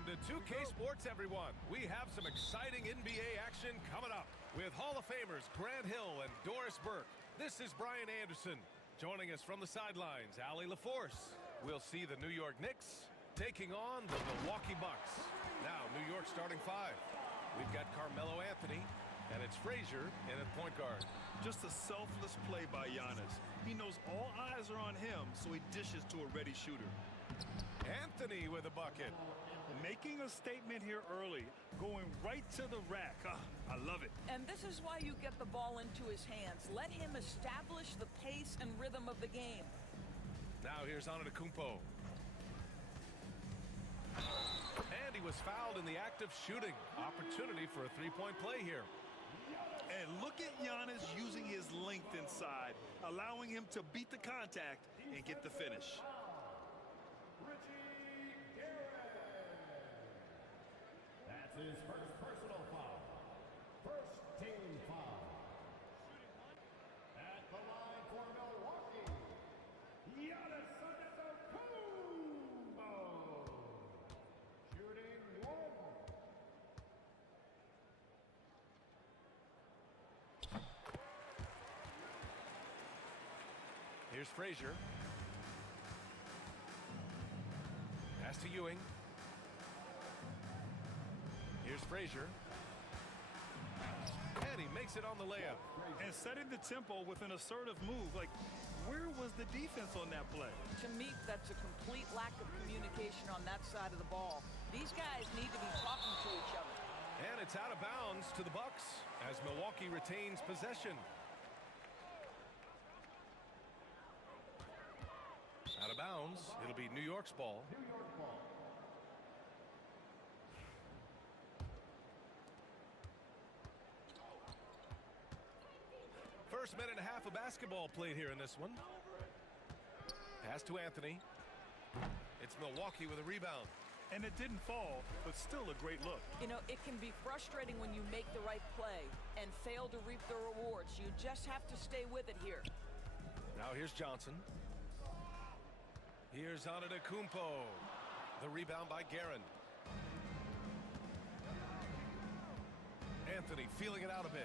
Welcome to 2K Sports, everyone. We have some exciting NBA action coming up with Hall of Famers Grant Hill and Doris Burke. This is Brian Anderson. Joining us from the sidelines, Allie LaForce. We'll see the New York Knicks taking on the Milwaukee Bucks. Now, New York starting five. We've got Carmelo Anthony, and it's Frazier in at point guard. Just a selfless play by Giannis. He knows all eyes are on him, so he dishes to a ready shooter. Anthony with a bucket. Making a statement here early, going right to the rack. I love it. And this is why you get the ball into his hands. Let him establish the pace and rhythm of the game. Now here's Antetokounmpo. And he was fouled in the act of shooting. Opportunity for a three-point play here. And look at Giannis using his length inside, allowing him to beat the contact and get the finish. That's his first personal foul. First team foul. At the line for Milwaukee, Giannis Antetokounmpo. Shooting one. Here's Frazier. Pass to Ewing. Here's Frazier. And he makes it on the layup. And setting the tempo with an assertive move. Like, where was the defense on that play? To me, that's a complete lack of communication on that side of the ball. These guys need to be talking to each other. And it's out of bounds to the Bucks as Milwaukee retains possession. Out of bounds. It'll be New York's ball. New York ball. First minute and a half of basketball played here in this one. Pass to Anthony. It's Milwaukee with a rebound. And it didn't fall, but still a great look. You know, it can be frustrating when you make the right play and fail to reap the rewards. You just have to stay with it here. Now here's Johnson. Here's Antetokounmpo. The rebound by Guerin. Anthony feeling it out a bit.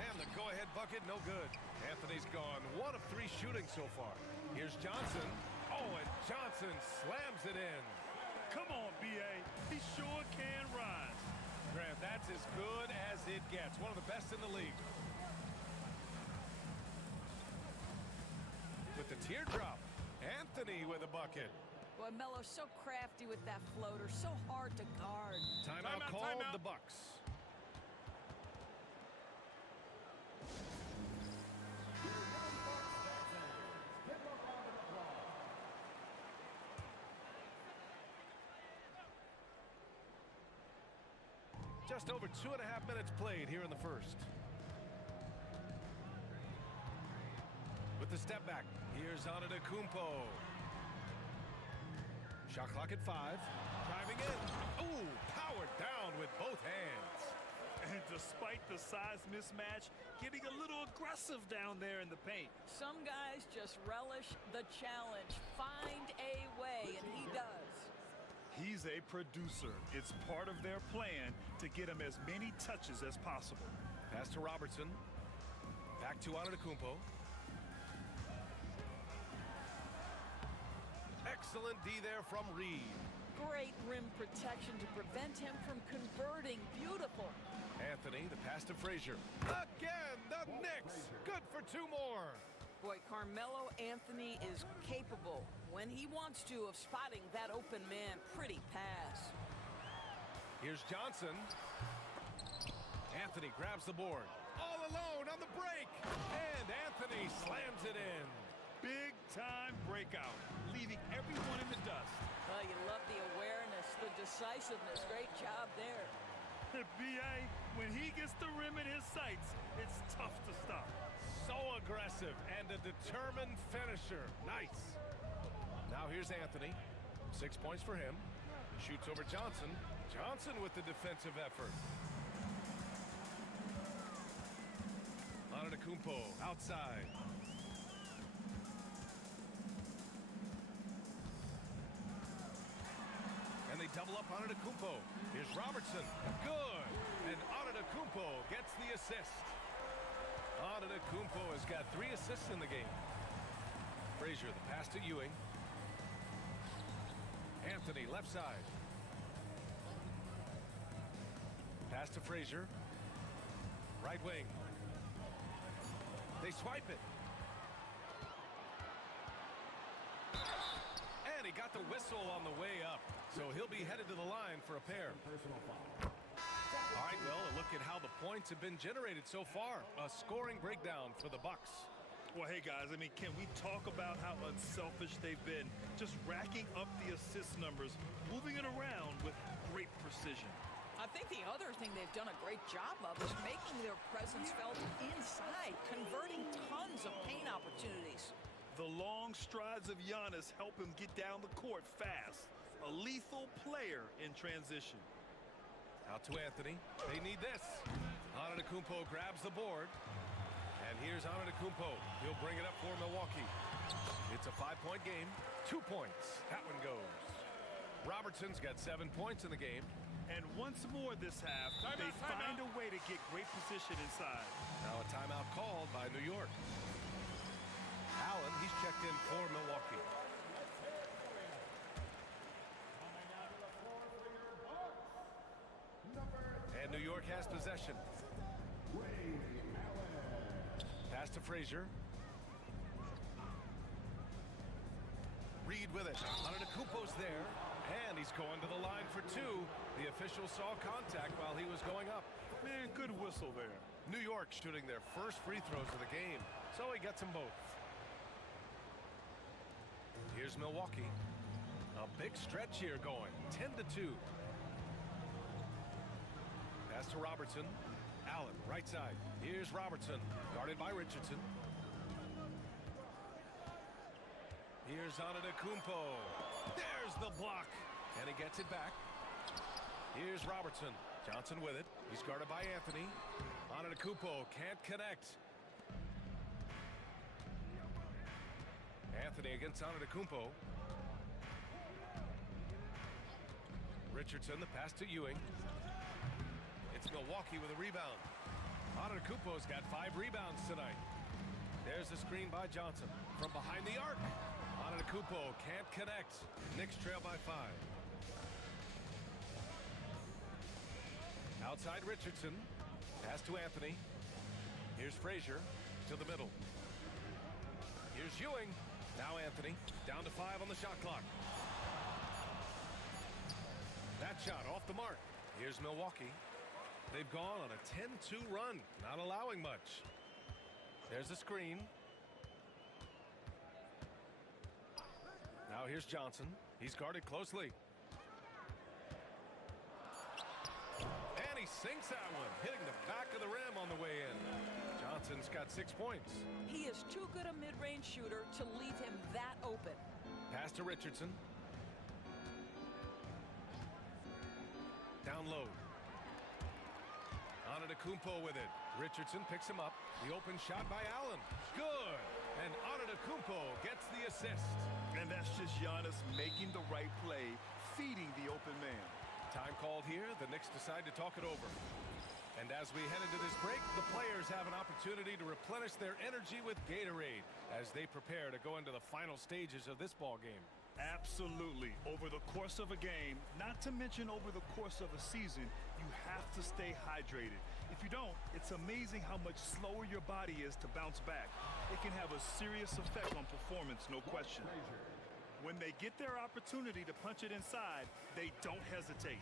And the go-ahead bucket, no good. Anthony's gone 1 of 3 shooting so far. Here's Johnson. Oh, and Johnson slams it in. Come on, B.A. He sure can rise. Grant, that's as good as it gets. One of the best in the league. With the teardrop, Anthony with a bucket. Boy, Melo's so crafty with that floater, so hard to guard. Timeout called the Bucks. Just over 2.5 minutes played here in the first. With the step back, here's Antetokounmpo. Shot clock at 5. Driving in. Ooh, powered down with both hands. And despite the size mismatch, getting a little aggressive down there in the paint. Some guys just relish the challenge. Find a way, and he does. He's a producer. It's part of their plan to get him as many touches as possible. Pass to Robertson. Back to Antetokounmpo. Excellent D there from Reed. Great rim protection to prevent him from converting. Beautiful. Anthony, the pass to Frazier. Again, the Knicks. Good for 2 more. Boy, Carmelo Anthony is capable, when he wants to, of spotting that open man. Pretty pass. Here's Johnson. Anthony grabs the board. All alone on the break. And Anthony slams it in. Big-time breakout, leaving everyone in the dust. Well, you love the awareness, the decisiveness. Great job there. B.A., when he gets the rim in his sights, it's tough to stop. So aggressive and a determined finisher. Nice. Now here's Anthony. 6 points for him. Shoots over Johnson. Johnson with the defensive effort. Antetokounmpo outside. And they double up on Antetokounmpo. Here's Robertson. Good. And Antetokounmpo gets the assist. Antetokounmpo has got 3 assists in the game. Frazier, the pass to Ewing. Anthony, left side. Pass to Frazier. Right wing. They swipe it. And he got the whistle on the way up. So he'll be headed to the line for a pair. Personal foul. All right, well, a look at how the points have been generated so far. A scoring breakdown for the Bucks. Well, hey, guys, I mean, can we talk about how unselfish they've been? Just racking up the assist numbers, moving it around with great precision. I think the other thing they've done a great job of is making their presence felt inside, converting tons of paint opportunities. The long strides of Giannis help him get down the court fast. A lethal player in transition. Out to Anthony. They need this. Antetokounmpo grabs the board. And here's Antetokounmpo. He'll bring it up for Milwaukee. It's a 5-point game. 2 points. That one goes. Robertson's got 7 points in the game. And once more this half, they find a way to get great position inside. Now a timeout called by New York. Allen, he's checked in for Milwaukee. And New York has possession. Pass to Frazier. Reed with it. Antetokounmpo's there. And he's going to the line for 2. The official saw contact while he was going up. Man, good whistle there. New York shooting their first free throws of the game. So he gets them both. Here's Milwaukee. A big stretch here going. 10-2. Pass to Robertson. Allen, right side. Here's Robertson, guarded by Richardson. Here's Antetokounmpo. There's the block. And he gets it back. Here's Robertson. Johnson with it. He's guarded by Anthony. Antetokounmpo can't connect. Anthony against Antetokounmpo. Richardson, the pass to Ewing. It's Milwaukee with a rebound. Antetokounmpo's got 5 rebounds tonight. There's the screen by Johnson. From behind the arc. Antetokounmpo can't connect. Knicks trail by 5. Outside Richardson. Pass to Anthony. Here's Frazier to the middle. Here's Ewing. Now Anthony. Down to 5 on the shot clock. That shot off the mark. Here's Milwaukee. They've gone on a 10-2 run, not allowing much. There's the screen. Now here's Johnson. He's guarded closely. And he sinks that one, hitting the back of the rim on the way in. Johnson's got 6 points. He is too good a mid-range shooter to leave him that open. Pass to Richardson. Down low. Antetokounmpo with it. Richardson picks him up. The open shot by Allen. Good. And Antetokounmpo gets the assist. And that's just Giannis making the right play, feeding the open man. Time called here. The Knicks decide to talk it over. And as we head into this break, the players have an opportunity to replenish their energy with Gatorade as they prepare to go into the final stages of this ball game. Absolutely. Over the course of a game, not to mention over the course of a season, you have to stay hydrated. If you don't, it's amazing how much slower your body is to bounce back. It can have a serious effect on performance, no question. When they get their opportunity to punch it inside, they don't hesitate.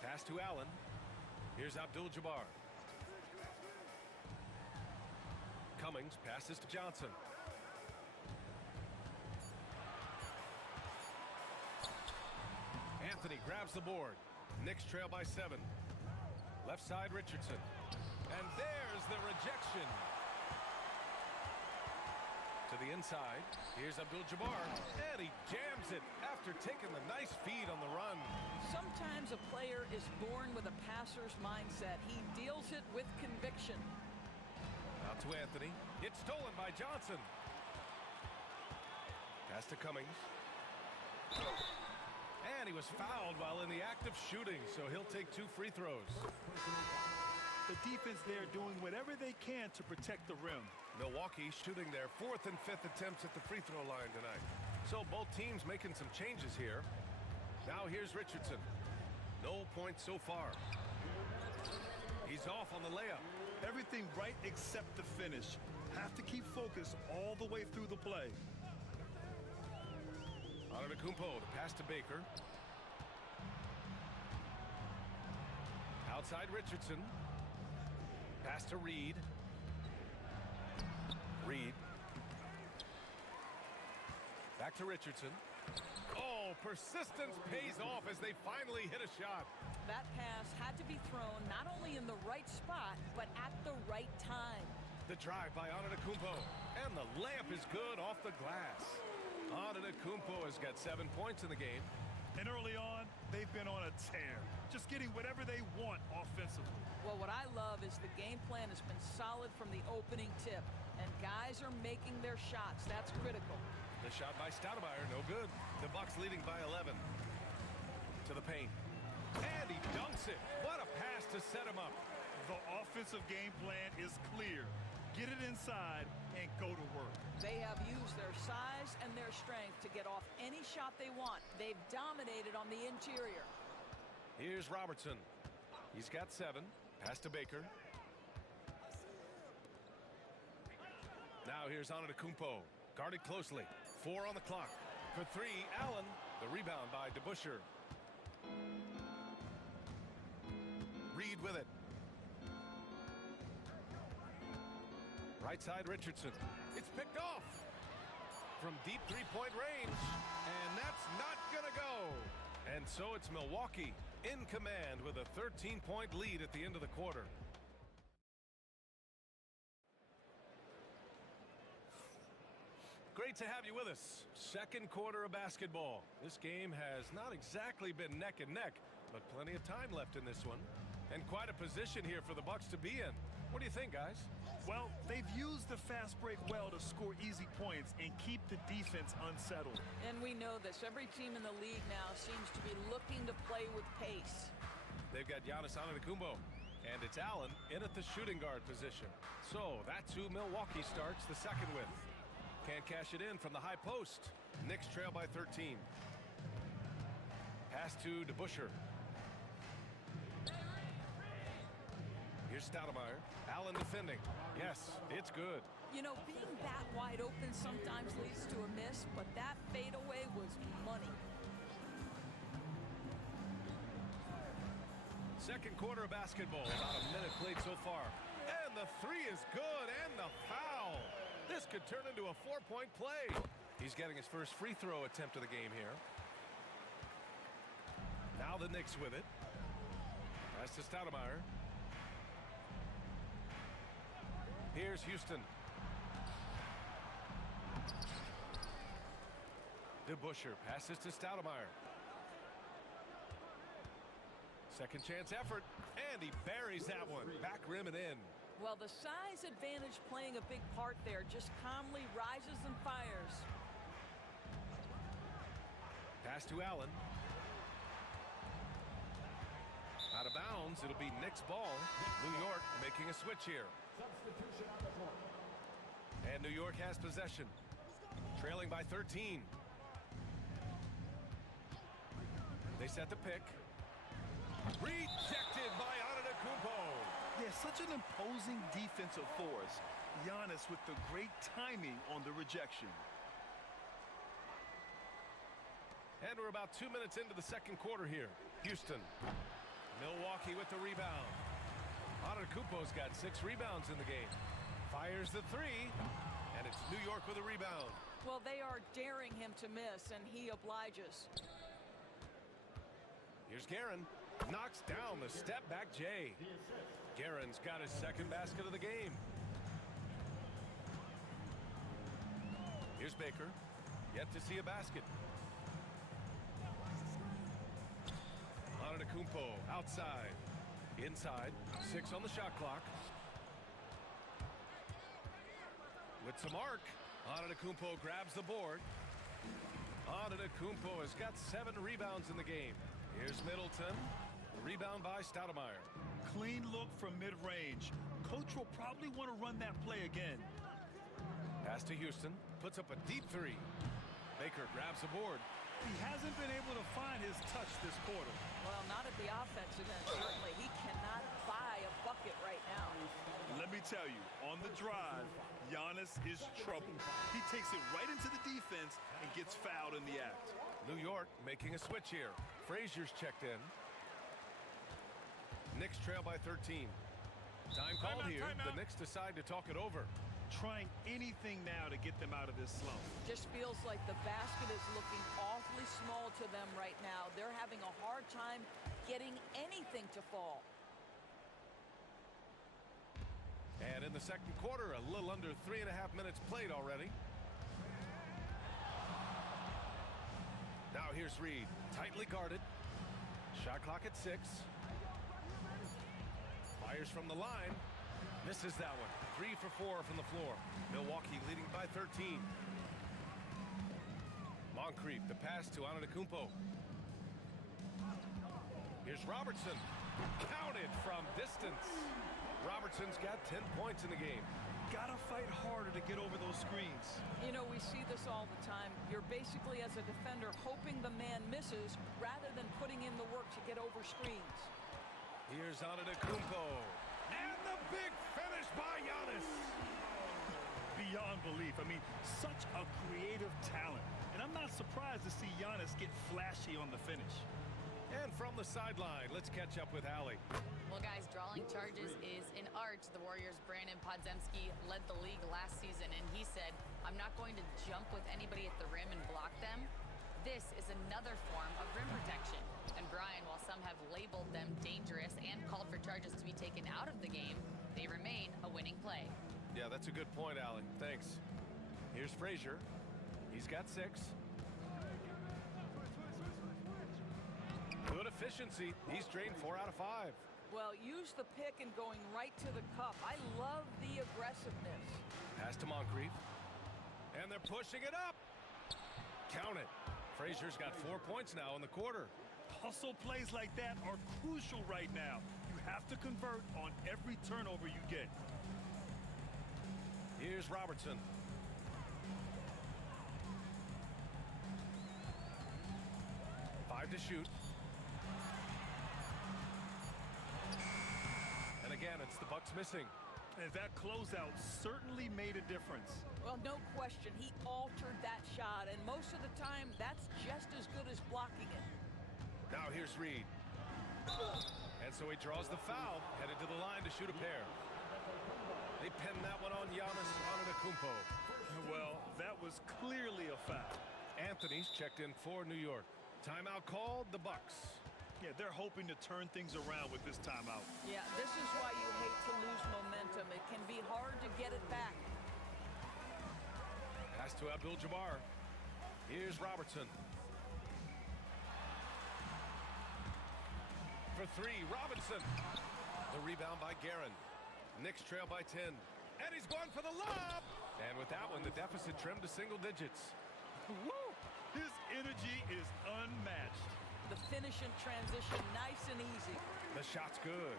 Pass to Allen. Here's Abdul-Jabbar. Cummings passes to Johnson. Anthony grabs the board. Knicks trail by 7. Left side Richardson. And there's the rejection. To the inside. Here's Abdul-Jabbar. And he jams it after taking the nice feed on the run. Sometimes a player is born with a passer's mindset. He deals it with conviction. Out to Anthony. It's stolen by Johnson. Pass to Cummings. And he was fouled while in the act of shooting, so he'll take 2 free throws. The defense there doing whatever they can to protect the rim. Milwaukee shooting their 4th and 5th attempts at the free throw line tonight. So both teams making some changes here. Now here's Richardson. No points so far. He's off on the layup. Everything right except the finish. Have to keep focused all the way through the play. Antetokounmpo, the pass to Baker. Outside Richardson. Pass to Reed. Reed. Back to Richardson. Oh, persistence pays off as they finally hit a shot. That pass had to be thrown not only in the right spot, but at the right time. The drive by Antetokounmpo. And the layup is good off the glass. Antetokounmpo has got 7 points in the game. And early on, they've been on a tear. Just getting whatever they want offensively. Well, what I love is the game plan has been solid from the opening tip. And guys are making their shots. That's critical. The shot by Stoudemire, no good. The Bucks leading by 11. To the paint. And he dunks it. What a pass to set him up. The offensive game plan is clear. Get it inside and go to work. They have used their size and their strength to get off any shot they want. They've dominated on the interior. Here's Robertson. He's got 7. Pass to Baker. Now here's Antetokounmpo. Guarded closely. 4 on the clock. For 3, Allen. The rebound by DeBusschere. Reed with it. Right side Richardson. It's picked off from deep 3-point range. And that's not going to go. And so it's Milwaukee in command with a 13-point lead at the end of the quarter. Great to have you with us. Second quarter of basketball. This game has not exactly been neck and neck, but plenty of time left in this one. And quite a position here for the Bucks to be in. What do you think, guys? Well, they've used the fast break well to score easy points and keep the defense unsettled. And we know this. Every team in the league now seems to be looking to play with pace. They've got Giannis Antetokounmpo, and it's Allen in at the shooting guard position. So that's who Milwaukee starts the second with. Can't cash it in from the high post. Knicks trail by 13. Pass to DeBusschere. Here's Stoudemire. Allen defending. Yes, it's good. You know, being that wide open sometimes leads to a miss, but that fadeaway was money. Second quarter of basketball. About a minute played so far. And the 3 is good, and the foul. This could turn into a 4-point play. He's getting his first free throw attempt of the game here. Now the Knicks with it. Pass to Stoudemire. Here's Houston. DeBusschere passes to Stoudemire. Second chance effort, and he buries that one. Back rim and in. Well, the size advantage playing a big part there. Just calmly rises and fires. Pass to Allen. Out of bounds, it'll be Knicks ball. New York making a switch here. Substitution on the court. And New York has possession. Trailing by 13. They set the pick. Rejected by Antetokounmpo. Yeah, such an imposing defensive force. Giannis with the great timing on the rejection. And we're about 2 minutes into the second quarter here. Houston. Milwaukee with the rebound. Antetokounmpo's got 6 rebounds in the game. Fires the 3, and it's New York with a rebound. Well, they are daring him to miss, and he obliges. Here's Guerin. Knocks down the step-back J. Guerin's got his second basket of the game. Here's Baker. Yet to see a basket. Antetokounmpo outside. Inside. 6 on the shot clock. With some arc. Antetokounmpo grabs the board. Antetokounmpo has got 7 rebounds in the game. Here's Middleton. Rebound by Stoudemire. Clean look from mid-range. Coach will probably want to run that play again. Pass to Houston. Puts up a deep 3. Baker grabs the board. He hasn't been able to find his touch this quarter. Well, not at the offensive end, certainly. He cannot buy a bucket right now. Let me tell you, on the drive, Giannis is trouble. He takes it right into the defense and gets fouled in the act. New York making a switch here. Frazier's checked in. Knicks trail by 13. Time called here. The Knicks decide to talk it over. Trying anything now to get them out of this slump. Just feels like the basket is looking awfully small to them right now. They're having a hard time getting anything to fall. And in the second quarter, a little under 3.5 minutes played already. Now here's Reed, tightly guarded. Shot clock at 6. Fires from the line. Misses that one. 3 for 4 from the floor. Milwaukee leading by 13. Moncrief, the pass to Antetokounmpo. Here's Robertson. Counted from distance. Robertson's got 10 points in the game. Gotta fight harder to get over those screens. You know, we see this all the time. You're basically, as a defender, hoping the man misses rather than putting in the work to get over screens. Here's Antetokounmpo. And the big finish by Giannis. Beyond belief. I mean, such a creative talent. And I'm not surprised to see Giannis get flashy on the finish. And from the sideline, let's catch up with Allie. Well, guys, drawing charges is an art. The Warriors' Brandon Podziemski led the league last season, and he said, I'm not going to jump with anybody at the rim and block them. This is another form of rim protection. And Brian, while some have labeled them dangerous and called for charges to be taken out of the game, they remain a winning play. Yeah, that's a good point, Allie. Thanks. Here's Frazier. He's got 6. Good efficiency. He's drained 4 out of 5. Well, use the pick and going right to the cup. I love the aggressiveness. Pass to Moncrief. And they're pushing it up. Count it. Frazier's got 4 points now in the quarter. Hustle plays like that are crucial right now. You have to convert on every turnover you get. Here's Robertson. Five to shoot. And again, it's the Bucks missing. And that closeout certainly made a difference. Well, no question. He altered that shot, and most of the time, that's just as good as blocking it. Now here's Reed. And so he draws the foul, headed to the line to shoot a pair. They pin that one on Giannis Antetokounmpo. Well, that was clearly a foul. Anthony's checked in for New York. Timeout called, the Bucks. Yeah, they're hoping to turn things around with this timeout. Yeah, this is why you hate to lose momentum. It can be hard to get it back. Pass to Abdul-Jabbar. Here's Robertson. For 3, Robinson. The rebound by Guerin. Knicks trail by 10. And he's going for the lob. And with that one, the deficit trimmed to single digits. Woo! His energy is unmatched. The finish and transition, nice and easy. The shot's good.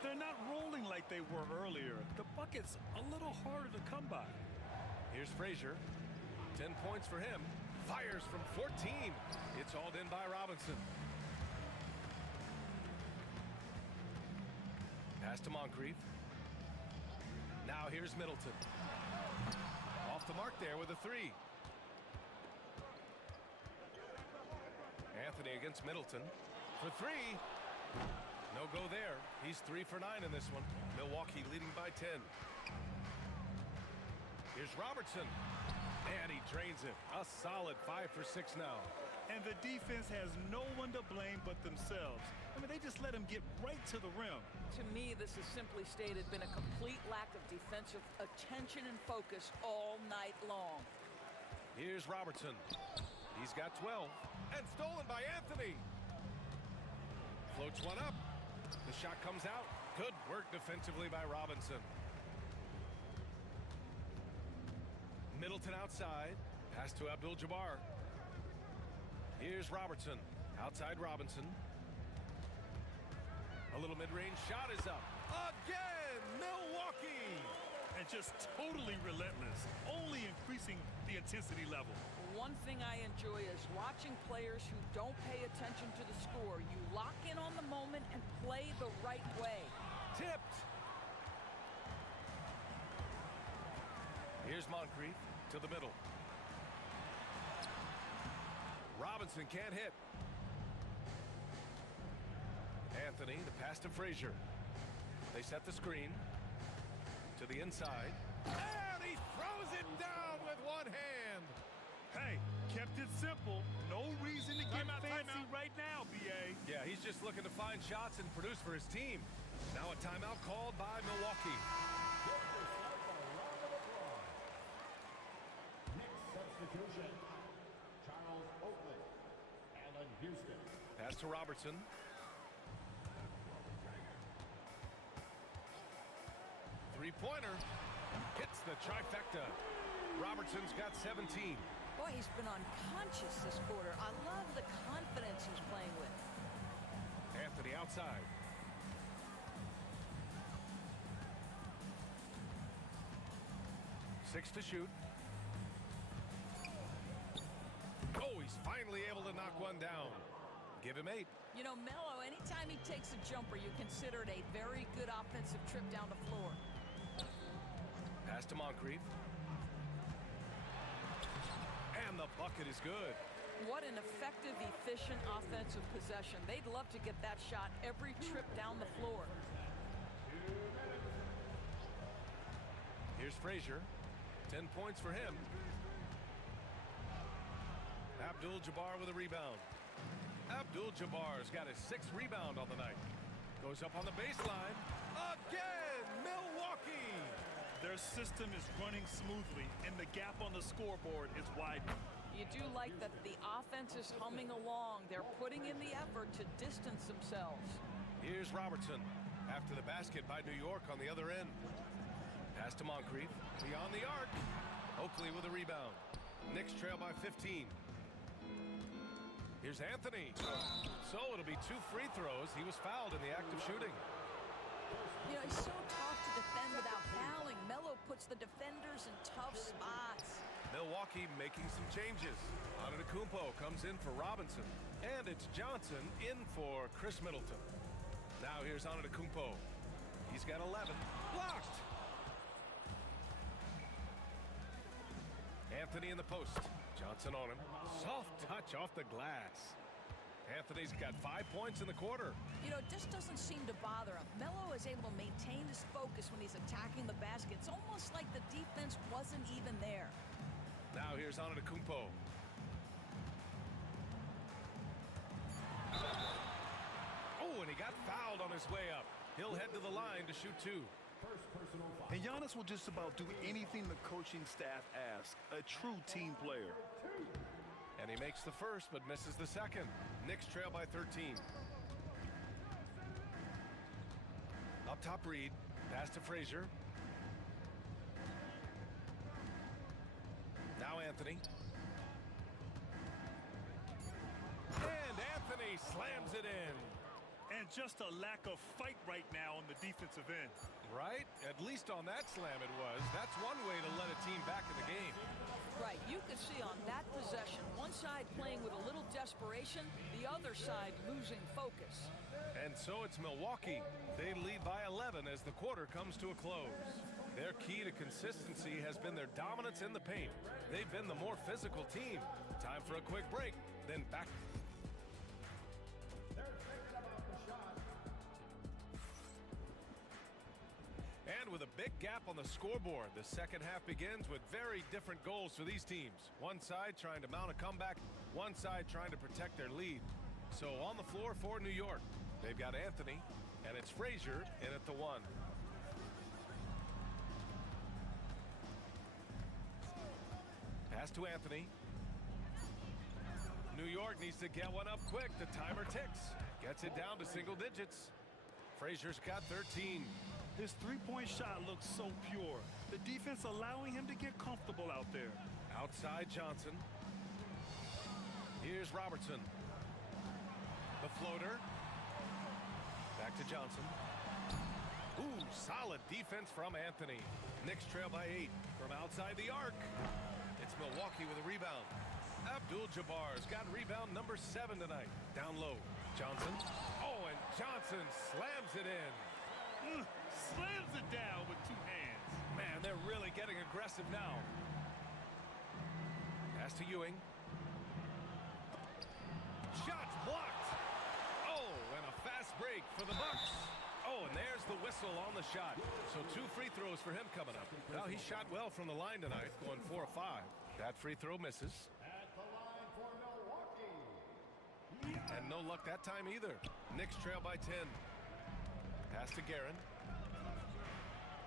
They're not rolling like they were earlier. The bucket's a little harder to come by. Here's Frazier. 10 points for him. Fires from 14. It's hauled in by Robinson. Pass to Moncrief. Now here's Middleton. Off the mark there with a 3. Anthony against Middleton for 3. No go there. He's 3 for 9 in this one. Milwaukee leading by 10. Here's Robertson. And he drains it. A solid 5 for 6 now. And the defense has no one to blame but themselves. I mean, they just let him get right to the rim. To me, this has simply stated been a complete lack of defensive attention and focus all night long. Here's Robertson. He's got 12. And stolen by Anthony. Floats one up. The shot comes out. Good work defensively by Robinson. Middleton outside. Pass to Abdul-Jabbar. Here's Robertson. Outside Robinson. A little mid-range shot is up. Again, Milwaukee! And just totally relentless, only increasing the intensity level. One thing I enjoy is watching players who don't pay attention to the score. You lock in on the moment and play the right way. Tipped. Here's Moncrief to the middle. Robinson can't hit. Anthony, the pass to Frazier. They set the screen to the inside. And he throws it down with one hand. Hey, kept it simple. No reason to get fancy right now, BA. Yeah, he's just looking to find shots and produce for his team. Now a timeout called by Milwaukee. Knicks substitution. Charles Oakley. Allen Houston. Pass to Robertson. Three-pointer. Hits the trifecta. Robertson's got 17. Boy, he's been unconscious this quarter. I love the confidence he's playing with. Anthony outside. Six to shoot. Oh, he's finally able to knock one down. Give him 8. You know, Melo, anytime he takes a jumper, you consider it a very good offensive trip down the floor. Pass to Moncrief. And the bucket is good. What an effective, efficient offensive possession. They'd love to get that shot every trip down the floor. Here's Frazier. 10 points for him. Abdul-Jabbar with a rebound. Abdul-Jabbar's got his 6th rebound on the night. Goes up on the baseline. Again, Milwaukee! Their system is running smoothly, and the gap on the scoreboard is widening. You do like that the offense is humming along. They're putting in the effort to distance themselves. Here's Robertson. After the basket by New York on the other end. Pass to Moncrief. Beyond the arc. Oakley with a rebound. Knicks trail by 15. Here's Anthony. So it'll be 2 free throws. He was fouled in the act of shooting. You know, he's so tough to defend without fouling. Melo puts the defenders in tough spots. Milwaukee making some changes. Antetokounmpo comes in for Robinson. And it's Johnson in for Chris Middleton. Now here's Antetokounmpo. He's got 11. Blocked! Anthony in the post. Johnson on him. Soft touch off the glass. Anthony's got 5 points in the quarter. You know, it just doesn't seem to bother him. Melo is able to maintain his focus when he's attacking the basket. It's almost like the defense wasn't even there. Now here's Antetokounmpo. Oh, and he got fouled on his way up. He'll head to the line to shoot 2. First personal foul. And Giannis will just about do anything the coaching staff asks. A true team player. And he makes the first, but misses the second. Knicks trail by 13. Up top, Reed. Pass to Frazier. Now Anthony. And Anthony slams it in. And just a lack of fight right now on the defensive end. Right? At least on that slam it was. That's one way to let a team back in the game. Right, you could see on that possession, one side playing with a little desperation, the other side losing focus. And so it's Milwaukee. They lead by 11 as the quarter comes to a close. Their key to consistency has been their dominance in the paint. They've been the more physical team. Time for a quick break, then back. And with a big gap on the scoreboard, the second half begins with very different goals for these teams. One side trying to mount a comeback, one side trying to protect their lead. So on the floor for New York, they've got Anthony, and it's Frazier in at the 1. Pass to Anthony. New York needs to get one up quick. The timer ticks. Gets it down to single digits. Frazier's got 13. His three-point shot looks so pure. The defense allowing him to get comfortable out there. Outside Johnson. Here's Here's Robertson. The floater. Back to Johnson. Ooh, solid defense from Anthony. Knicks trail by 8 from outside the arc. It's Milwaukee with a rebound. Abdul-Jabbar's got rebound number 7 tonight. Down low. Johnson. Oh, and Johnson slams it in. Slams it down with 2 hands. Man, they're really getting aggressive now. Pass to Ewing. Shots blocked. Oh, and a fast break for the Bucks. Oh, and there's the whistle on the shot. So 2 free throws for him coming up. Now he shot well from the line tonight, going 4 of 5. That free throw misses. At the line for Milwaukee. And no luck that time either. Knicks trail by 10. Pass to Guerin.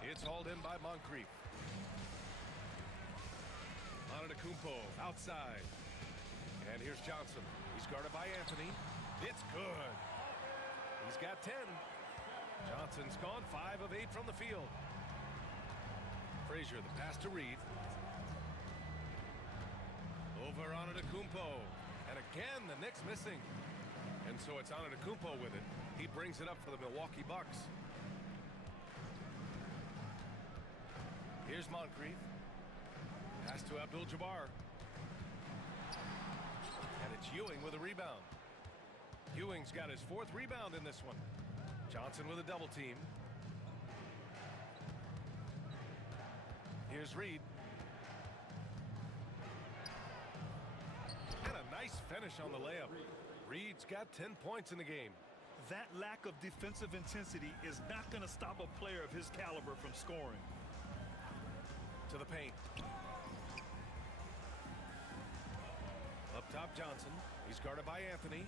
It's hauled in by Moncrief. Antetokounmpo outside. And here's Johnson. He's guarded by Anthony. It's good. He's got 10. Johnson's gone 5 of 8 from the field. Frazier, the pass to Reed. Over Antetokounmpo. And again, the Knicks missing. And so it's Antetokounmpo with it. He brings it up for the Milwaukee Bucks. Here's Moncrief. Pass to Abdul-Jabbar. And it's Ewing with a rebound. Ewing's got his 4th rebound in this one. Johnson with a double team. Here's Reed. And a nice finish on the layup. Reed's got 10 points in the game. That lack of defensive intensity is not going to stop a player of his caliber from scoring. To the paint. Up top, Johnson. He's guarded by Anthony.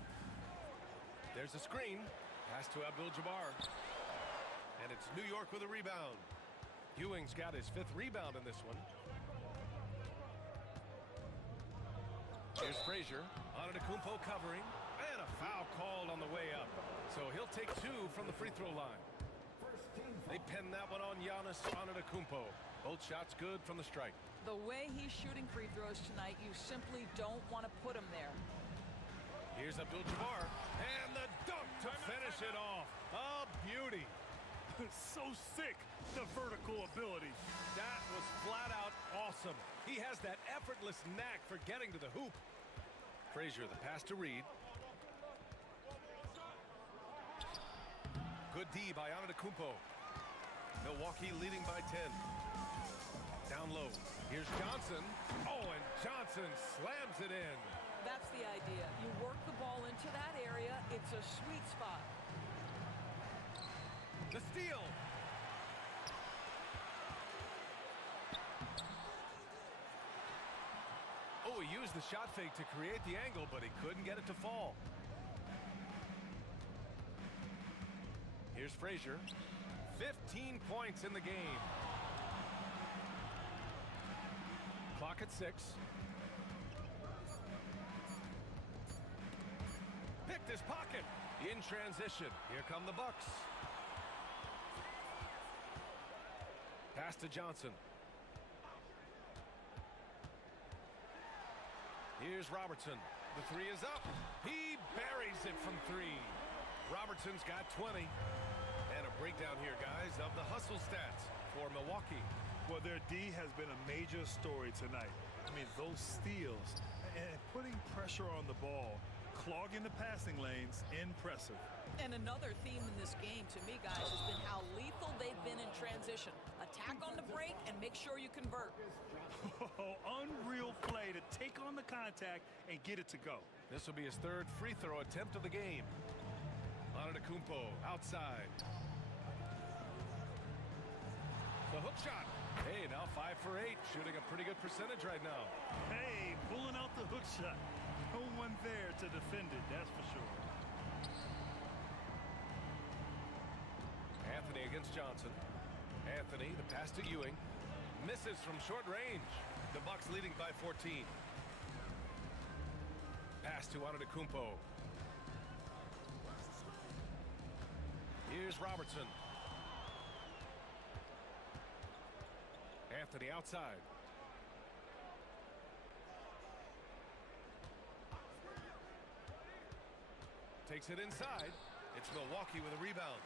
There's a screen. Pass to Abdul-Jabbar. And it's New York with a rebound. Ewing's got his 5th rebound in this one. Here's Frazier. Antetokounmpo covering. And a foul called on the way up. So he'll take 2 from the free throw line. They pin that one on Giannis Antetokounmpo. Both shots good from the strike. The way he's shooting free throws tonight, you simply don't want to put him there. Here's Abdul-Jabbar. And the dunk to finish it off. A beauty. So sick, the vertical ability. That was flat out awesome. He has that effortless knack for getting to the hoop. Frazier, the pass to Reed. Good D by Antetokounmpo. Milwaukee leading by 10. Down low. Here's Johnson. Oh, and Johnson slams it in. That's the idea. You work the ball into that area. It's a sweet spot. The steal. Oh, he used the shot fake to create the angle, but he couldn't get it to fall. Here's Frazier. 15 points in the game. Clock at 6. Picked his pocket. In transition. Here come the Bucks. Pass to Johnson. Here's Robertson. The 3 is up. He buries it from 3. Robertson's got 20. And a breakdown here, guys, of the hustle stats for Milwaukee. Well, their D has been a major story tonight. I mean, those steals and putting pressure on the ball, clogging the passing lanes, impressive. And another theme in this game, to me, guys, has been how lethal they've been in transition. Attack on the break and make sure you convert. Oh, unreal play to take on the contact and get it to go. This will be his 3rd free throw attempt of the game. Antetokounmpo outside. The hook shot. Hey, now 5 for 8, shooting a pretty good percentage right now. Hey, pulling out the hook shot. No one there to defend it, that's for sure. Anthony against Johnson. Anthony, the pass to Ewing. Misses from short range. The Bucks leading by 14. Pass to Antetokounmpo. Here's Robertson. Anthony outside. Takes it inside. It's Milwaukee with a rebound.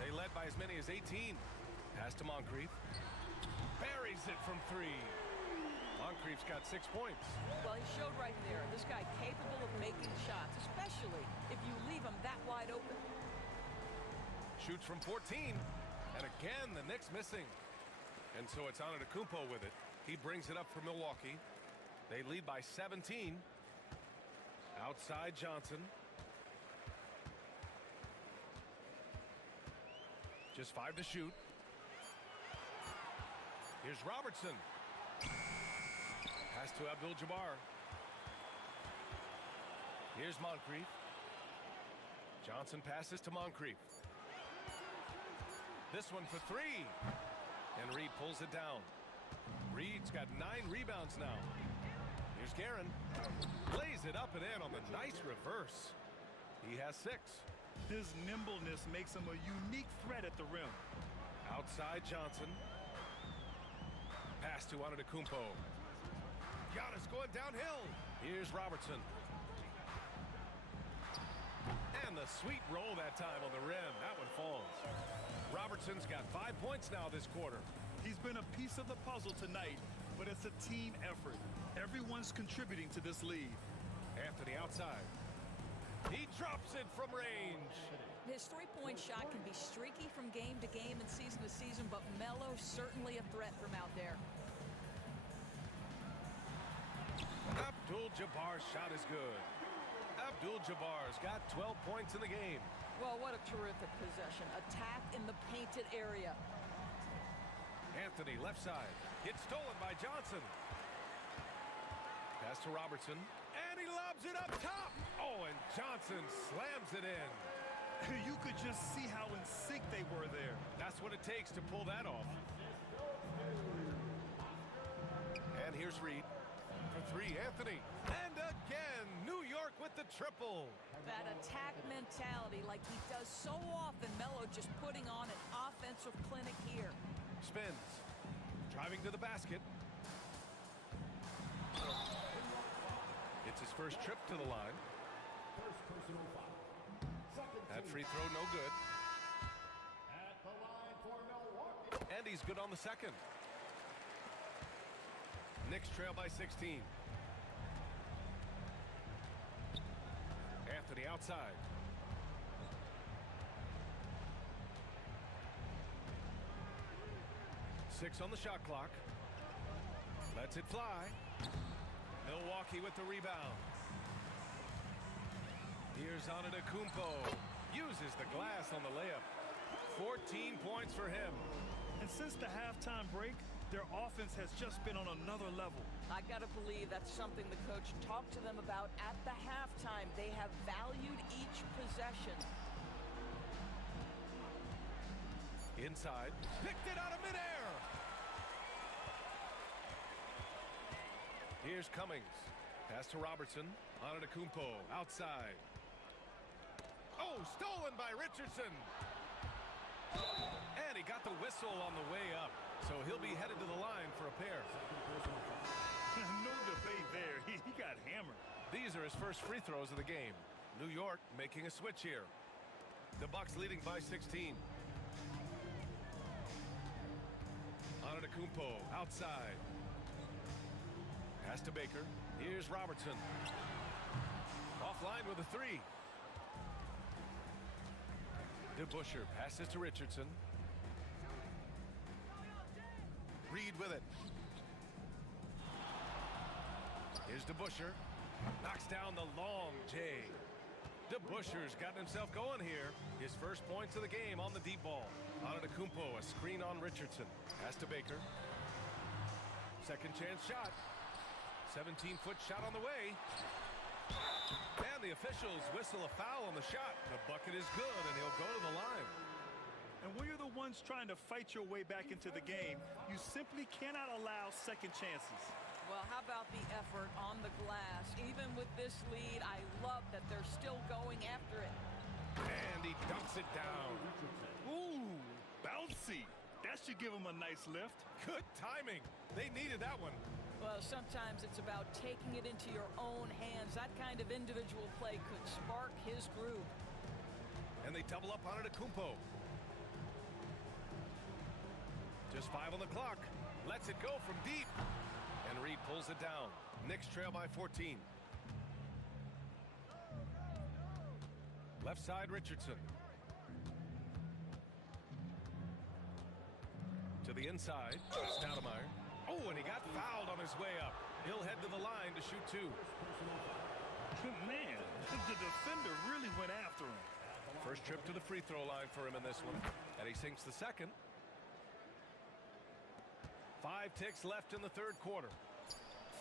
They led by as many as 18. Pass to Moncrief. Buries it from 3. Moncrief's got 6 points. Well, he showed right there. This guy capable of making shots, especially if you leave him that wide open. Shoots from 14. And again, the Knicks missing. And so it's Antetokounmpo with it. He brings it up for Milwaukee. They lead by 17. Outside Johnson. Just 5 to shoot. Here's Robertson. Pass to Abdul-Jabbar. Here's Moncrief. Johnson passes to Moncrief. This one for 3. And Reed pulls it down. Reed's got 9 rebounds now. Here's Guerin. Lays it up and in on the nice reverse. He has 6. His nimbleness makes him a unique threat at the rim. Outside Johnson. Pass to Antetokounmpo. Giannis going downhill. Here's Robertson. And the sweet roll that time on the rim. That one falls. Robertson's got 5 points now this quarter. He's been a piece of the puzzle tonight, but it's a team effort. Everyone's contributing to this lead. Anthony outside. He drops it from range. His three-point shot can be streaky from game to game and season to season, but Melo's certainly a threat from out there. Abdul-Jabbar's shot is good. Abdul-Jabbar's got 12 points in the game. Well, what a terrific possession. Attack in the painted area. Anthony left side. It's stolen by Johnson. Pass to Robertson. And he lobs it up top. Oh, and Johnson slams it in. You could just see how in sync they were there. That's what it takes to pull that off. And here's Reed. For 3, Anthony. And again, New York with the triple. That attack mentality like he does so often. Melo just putting on an offensive clinic here. Spins. Driving to the basket. It's his first trip to the line. First personal foul. That free throw no good. At the line for Milwaukee. And he's good on the second. Knicks trail by 16. Anthony outside. Six on the shot clock. Lets it fly. Milwaukee with the rebound. Here's Antetokounmpo. Uses the glass on the layup. 14 points for him. And since the halftime break, their offense has just been on another level. I gotta believe that's something the coach talked to them about at the halftime. They have valued each possession. Inside. Picked it out of midair. Here's Cummings. Pass to Robertson. Antetokounmpo outside. Oh, stolen by Richardson. And he got the whistle on the way up. So he'll be headed to the line for a pair. No debate there. He got hammered. These are his first free throws of the game. New York making a switch here. The Bucks leading by 16. Antetokounmpo outside. Pass to Baker. Here's Robertson. Offline with a 3. DeBusschere passes to Richardson. Reed with it. Here's DeBusschere. Knocks down the long J. DeBusschere's gotten himself going here. His first points of the game on the deep ball. Antetokounmpo, a screen on Richardson. Pass to Baker. Second chance shot. 17-foot shot on the way. And the officials whistle a foul on the shot. The bucket is good, and he'll go to the line. And when you're the ones trying to fight your way back into the game, you simply cannot allow second chances. Well, how about the effort on the glass? Even with this lead, I love that they're still going after it. And he dunks it down. Ooh, bouncy. That should give him a nice lift. Good timing. They needed that one. Well, sometimes it's about taking it into your own hands. That kind of individual play could spark his groove. And they double up on it at Kumpo. Just 5 on the clock. Lets it go from deep. And Reed pulls it down. Knicks trail by 14. Left side, Richardson. To the inside, Stoudemire. Oh, and he got fouled on his way up. He'll head to the line to shoot 2. Man, the defender really went after him. First trip to the free throw line for him in this one. And he sinks the second. 5 ticks left in the third quarter.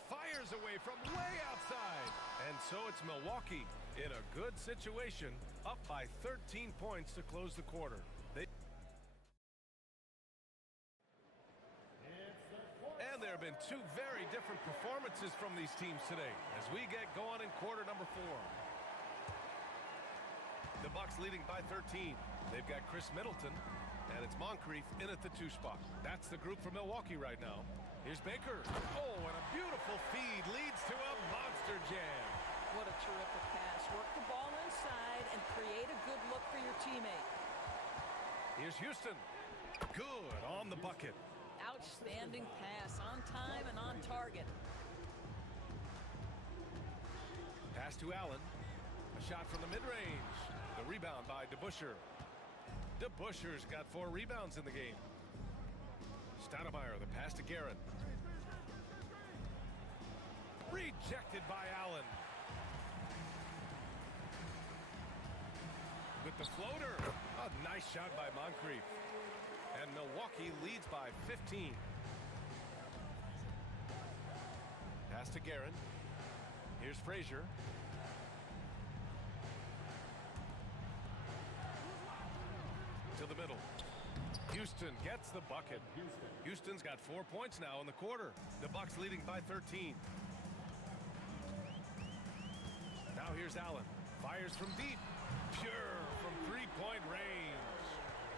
Fires away from way outside. And so it's Milwaukee in a good situation, up by 13 points to close the quarter. And there have been 2 very different performances from these teams today as we get going in quarter number 4. The Bucks leading by 13. They've got Chris Middleton, and it's Moncrief in at the 2 spot. That's the group for Milwaukee right now. Here's Baker. Oh, and a beautiful feed leads to a monster jam. What a terrific pass. Work the ball inside and create a good look for your teammate. Here's Houston. Good on the bucket. Outstanding pass, on time and on target. Pass to Allen. A shot from the mid-range. The rebound by DeBusschere. DeBusschere's got 4 rebounds in the game. Stoudemire, the pass to Guerin. Rejected by Allen. With the floater. A nice shot by Moncrief. And Milwaukee leads by 15. Pass to Guerin. Here's Frazier. To the middle. Houston gets the bucket. Houston's got 4 points now in the quarter. The Bucks leading by 13. Now here's Allen. Fires from deep. Pure from 3-point range.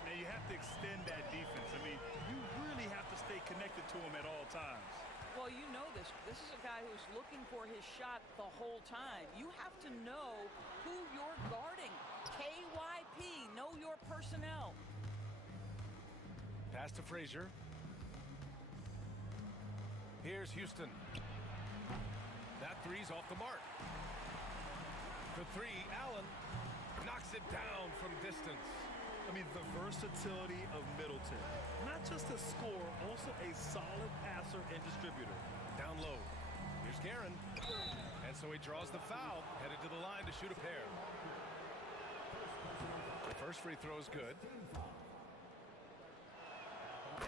And you have to extend that defense. I mean, you really have to stay connected to him at all times. Well, you know this. This is a guy who's looking for his shot the whole time. You have to know who you're guarding. KYP, know your personnel. Pass to Frazier. Here's Houston. That three's off the mark. For 3, Allen knocks it down from distance. I mean, the versatility of Middleton. Not just a scorer, also a solid passer and distributor. Down low. Here's Guerin. And so he draws the foul, headed to the line to shoot a pair. The first free throw is good.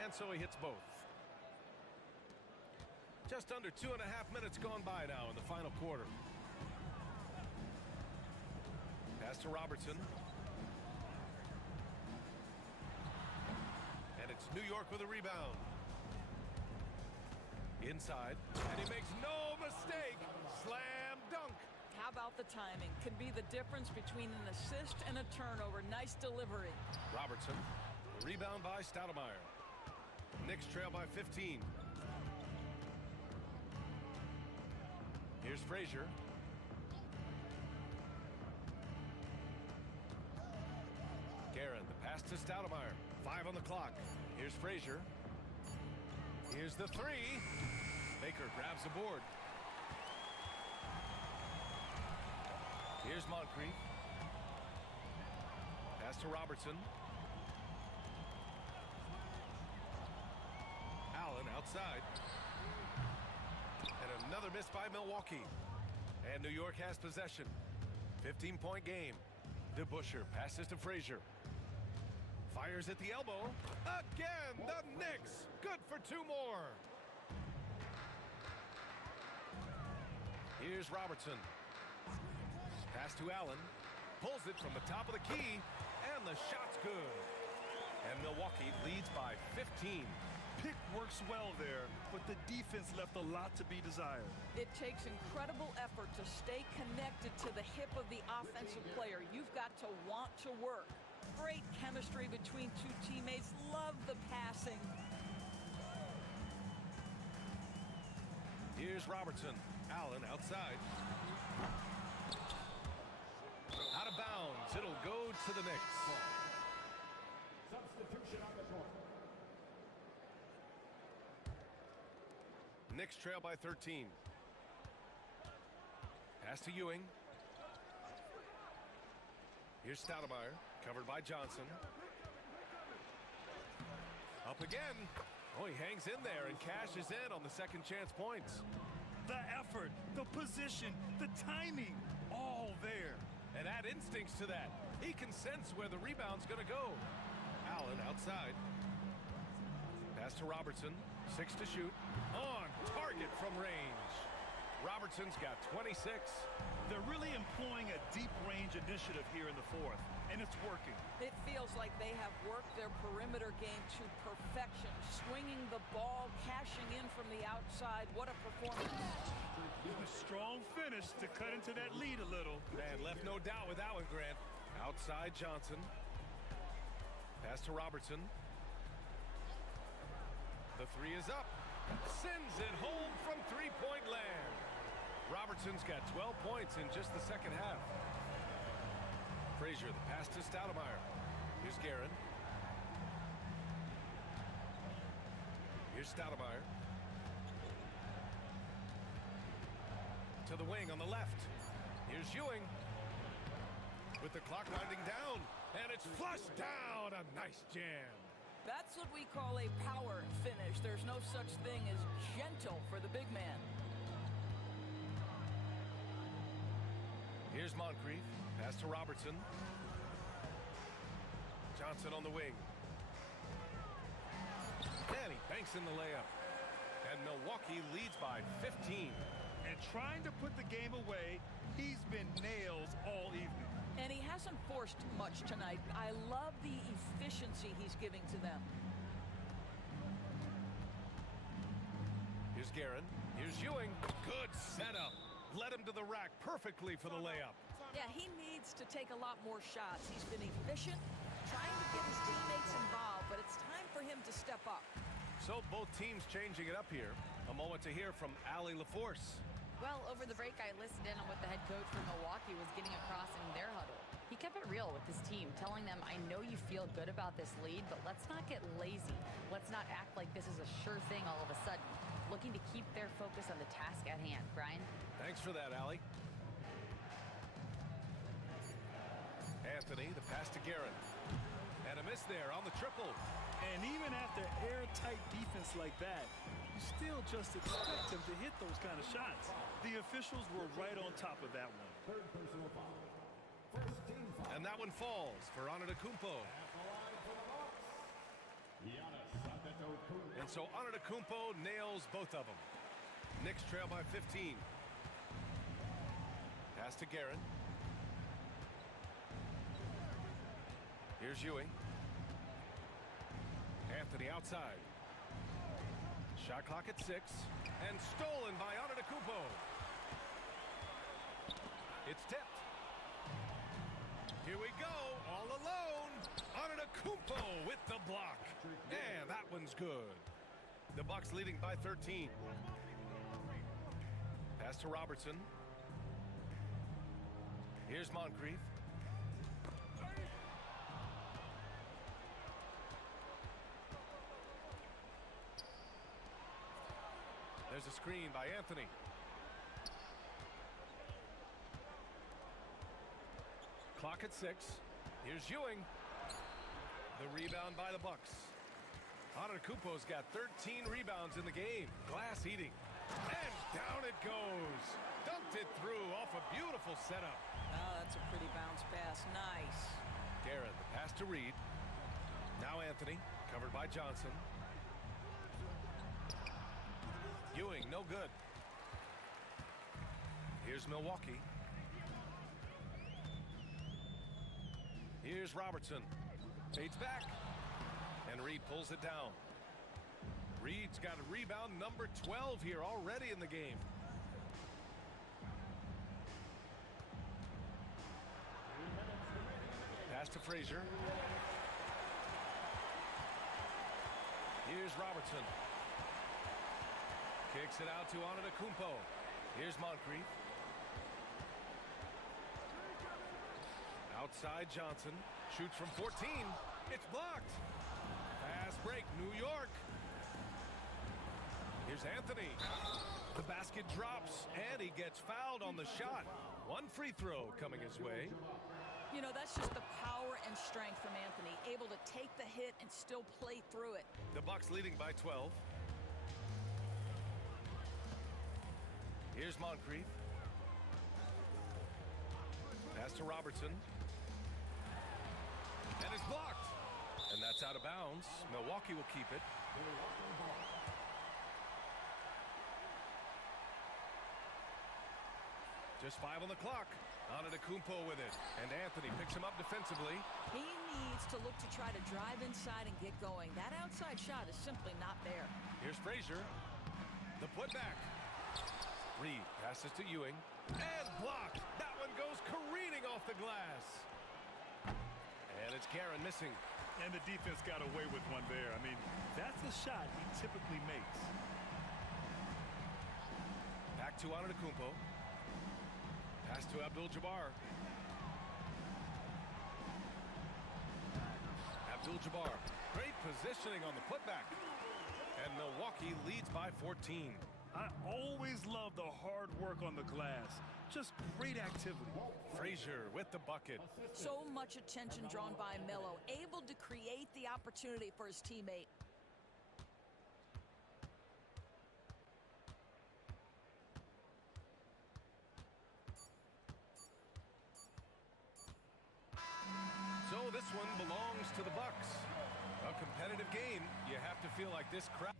And so he hits both. Just under 2.5 minutes gone by now in the final quarter. Pass to Robertson. And it's New York with a rebound. Inside. And he makes no mistake. Slam dunk. How about the timing? Could be the difference between an assist and a turnover. Nice delivery. Robertson. The rebound by Stoudemire. Knicks trail by 15. Here's Frazier. Guerin, the pass to Stoudemire. 5 on the clock. Here's Frazier. Here's the 3. Baker grabs the board. Here's Moncrief. Pass to Robertson. Allen outside. And another miss by Milwaukee. And New York has possession. 15-point game. DeBusschere passes to Frazier. Fires at the elbow. Again, the Knicks. Good for 2 more. Here's Robertson. Pass to Allen. Pulls it from the top of the key. And the shot's good. And Milwaukee leads by 15. Pick works well there, but the defense left a lot to be desired. It takes incredible effort to stay connected to the hip of the offensive player. You've got to want to work. Great chemistry between 2 teammates. Love the passing. Here's Robertson. Allen outside. Out of bounds. It'll go to the Knicks. Substitution on the court. Knicks trail by 13. Pass to Ewing. Here's Stoudemire, covered by Johnson. Up again. Oh, he hangs in there and cashes in on the second chance points. The effort, the position, the timing, all there. And add instincts to that. He can sense where the rebound's going to go. Allen outside. Pass to Robertson. 6 to shoot. On target from range. Robertson's got 26. They're really employing a deep range initiative here in the fourth, and it's working. It feels like they have worked their perimeter game to perfection, swinging the ball, cashing in from the outside. What a performance. A strong finish to cut into that lead a little. Man, left no doubt with that one, Grant. Outside Johnson. Pass to Robertson. The three is up. Sends it home from three-point land. Robertson's got 12 points in just the second half. Frazier, the pass to Stoudemire. Here's Guerin. Here's Stoudemire. To the wing on the left. Here's Ewing. With the clock winding down. And it's flushed down. A nice jam. That's what we call a power finish. There's no such thing as gentle for the big man. Here's Moncrief. Pass to Robertson. Johnson on the wing. And he banks in the layup. And Milwaukee leads by 15. And trying to put the game away, he's been nails all evening. And he hasn't forced much tonight. I love the efficiency he's giving to them. Here's Guerin. Here's Ewing. Good setup. Led him to the rack perfectly for the layup. Yeah, he needs to take a lot more shots. He's been efficient, trying to get his teammates involved, but it's time for him to step up. So both teams changing it up here. A moment to hear from Allie LaForce. Well, over the break, I listened in on what the head coach from Milwaukee was getting across in their huddle. He kept it real with his team, telling them, I know you feel good about this lead, but let's not get lazy. Let's not act like this is a sure thing all of a sudden. Looking to keep their focus on the task at hand. Brian? Thanks for that, Allie. Anthony, the pass to Guerin. And a miss there on the triple. And even after airtight defense like that, you still just expect him to hit those kind of shots. The officials were right on top of that one. Third personal foul. First team foul. And that one falls for Antetokounmpo. At the line for the Bucks. Giannis Antetokounmpo. And so Antetokounmpo nails both of them. Knicks trail by 15. Pass to Guerin. Here's Ewing. Anthony outside. Shot clock at 6. And stolen by Antetokounmpo. It's tipped. Here we go, all alone. Antetokounmpo with the block. And that one's good. The Bucks leading by 13. Pass to Robertson. Here's Moncrief. There's a screen by Anthony. Clock at 6. Here's Ewing. The rebound by the Bucks. Antetokounmpo's got 13 rebounds in the game. Glass eating. And down it goes. Dunked it through off a beautiful setup. Oh, that's a pretty bounce pass. Nice. Guerin, the pass to Reed. Now Anthony, covered by Johnson. Ewing, no good. Here's Milwaukee. Here's Robertson. Fades back. And Reed pulls it down. Reed's got a rebound number 12 here already in the game. Pass to Frazier. Here's Robertson. Kicks it out to Antetokounmpo. Here's Moncrief. Outside Johnson. Shoots from 14. It's blocked. Fast break, New York. Here's Anthony. The basket drops, and he gets fouled on the shot. One free throw coming his way. You know, that's just the power and strength from Anthony, able to take the hit and still play through it. The Bucks leading by 12. Here's Moncrief. Pass to Robertson. And it's blocked. And that's out of bounds. Milwaukee will keep it. Just 5 on the clock. Antetokounmpo with it. And Anthony picks him up defensively. He needs to look to try to drive inside and get going. That outside shot is simply not there. Here's Frazier. The putback. Reed passes to Ewing. And blocked. That one goes careening off the glass. And it's Karen missing. And the defense got away with one there. I mean, that's a shot he typically makes. Back to Antetokounmpo. Pass to Abdul-Jabbar. Abdul-Jabbar. Great positioning on the putback. And Milwaukee leads by 14. I always love the hard work on the glass. Just great activity. Frazier with the bucket. So much attention drawn by Melo, able to create the opportunity for his teammate. So this one belongs to the Bucks. A competitive game. You have to feel like this crowd.